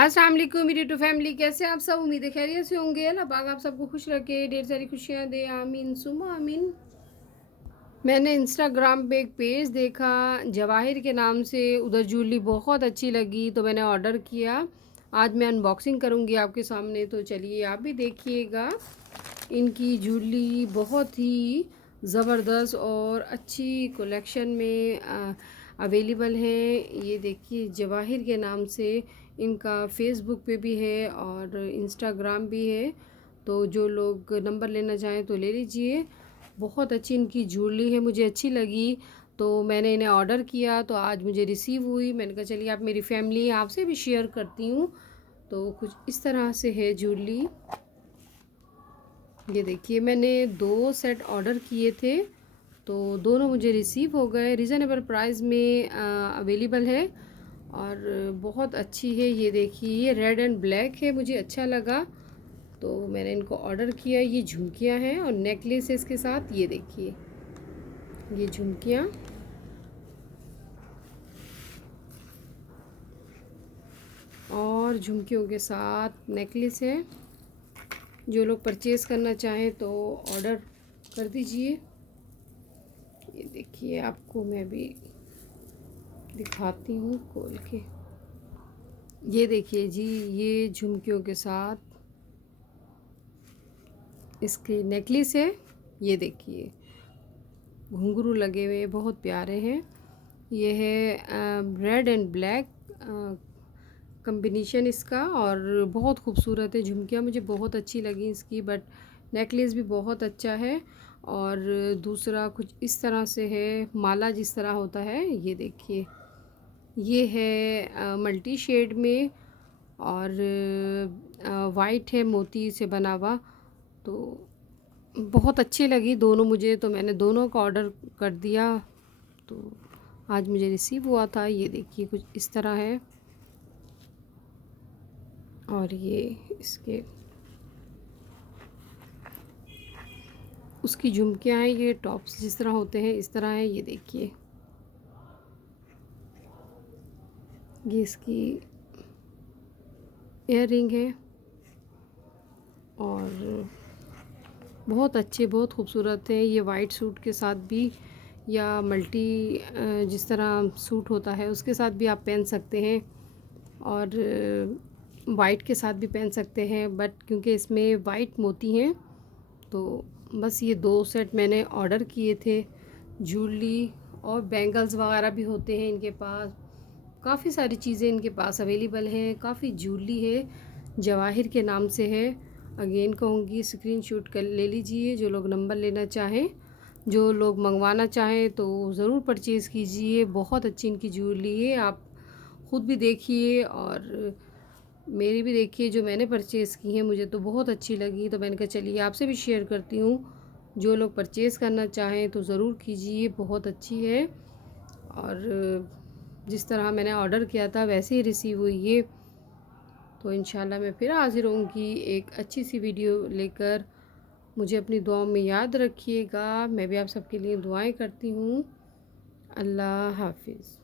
अस्सलाम वालेकुम मेरी टू फैमिली, कैसे आप सब? उम्मीद है खैरियत से होंगे। अल्लाह पाक आप सबको खुश रखे, ढेर सारी खुशियाँ दे, आमीन सुमा आमीन। मैंने इंस्टाग्राम पे एक पेज देखा जवाहिर के नाम से, उधर ज्वेलरी बहुत अच्छी लगी तो मैंने ऑर्डर किया। आज मैं अनबॉक्सिंग करूँगी आपके सामने, तो चलिए आप भी देखिएगा। इनकी ज्वेलरी बहुत ही ज़बरदस्त और अच्छी कलेक्शन में अवेलेबल है। ये देखिए जवाहिर के नाम से इनका फेसबुक पे भी है और इंस्टाग्राम भी है, तो जो लोग नंबर लेना चाहें तो ले लीजिए। बहुत अच्छी इनकी ज्वेलरी है, मुझे अच्छी लगी तो मैंने इन्हें ऑर्डर किया। तो आज मुझे रिसीव हुई, मैंने कहा चलिए आप मेरी फैमिली हैं, आपसे भी शेयर करती हूँ। तो कुछ इस तरह से है ज्वेलरी। ये देखिए मैंने 2 सेट ऑर्डर किए थे तो दोनों मुझे रिसीव हो गए। रीज़नेबल प्राइस में अवेलेबल है और बहुत अच्छी है। ये देखिए ये रेड एंड ब्लैक है, मुझे अच्छा लगा तो मैंने इनको ऑर्डर किया। ये झुमकियाँ हैं और नेकलेस है इसके साथ। ये देखिए ये झुमकियाँ और झुमकियों के साथ नेकलेस है। जो लोग परचेज़ करना चाहें तो ऑर्डर कर दीजिए। ये देखिए आपको मैं भी दिखाती हूँ खोल के। ये देखिए जी, ये झुमकियों के साथ इसकी नेकलेस है। ये देखिए घुंघरू लगे हुए बहुत प्यारे हैं। ये है रेड एंड ब्लैक कॉम्बिनेशन इसका और बहुत खूबसूरत है। झुमकियाँ मुझे बहुत अच्छी लगी इसकी, बट नेकलेस भी बहुत अच्छा है। और दूसरा कुछ इस तरह से है, माला जिस तरह होता है। ये देखिए ये है मल्टी शेड में और वाइट है मोती से बना हुआ। तो बहुत अच्छी लगी दोनों मुझे, तो मैंने दोनों का ऑर्डर कर दिया। तो आज मुझे रिसीव हुआ था। ये देखिए कुछ इस तरह है और ये इसके उसकी झुमकियाँ हैं। ये टॉप्स जिस तरह होते हैं इस तरह है। ये देखिए ये इसकी ईयर रिंग है और बहुत अच्छे बहुत खूबसूरत है। ये वाइट सूट के साथ भी या मल्टी जिस तरह सूट होता है उसके साथ भी आप पहन सकते हैं और वाइट के साथ भी पहन सकते हैं, बट क्योंकि इसमें वाइट मोती हैं तो बस ये 2 सेट मैंने ऑर्डर किए थे। ज्वेलरी और बैंगल्स वगैरह भी होते हैं इनके पास, काफ़ी सारी चीज़ें इनके पास अवेलेबल हैं। काफ़ी ज्वेलरी है, जवाहिर के नाम से है। अगेन कहूँगी स्क्रीनशॉट कर ले लीजिए जो लोग नंबर लेना चाहें। जो लोग मंगवाना चाहें तो ज़रूर परचेज़ कीजिए। बहुत अच्छी इनकी ज्वेलरी है, आप ख़ुद भी देखिए और मेरी भी देखिए। जो मैंने परचेज़ की है मुझे तो बहुत अच्छी लगी, तो मैंने कहा चलिए आपसे भी शेयर करती हूँ। जो लोग परचेज़ करना चाहें तो ज़रूर कीजिए, बहुत अच्छी है और जिस तरह मैंने ऑर्डर किया था वैसे ही रिसीव हुई है। तो इंशाल्लाह मैं फिर हाज़िर होंगी एक अच्छी सी वीडियो लेकर। मुझे अपनी दुआओं में याद रखिएगा, मैं भी आप सबके लिए दुआएं करती हूँ। अल्लाह हाफ़िज़।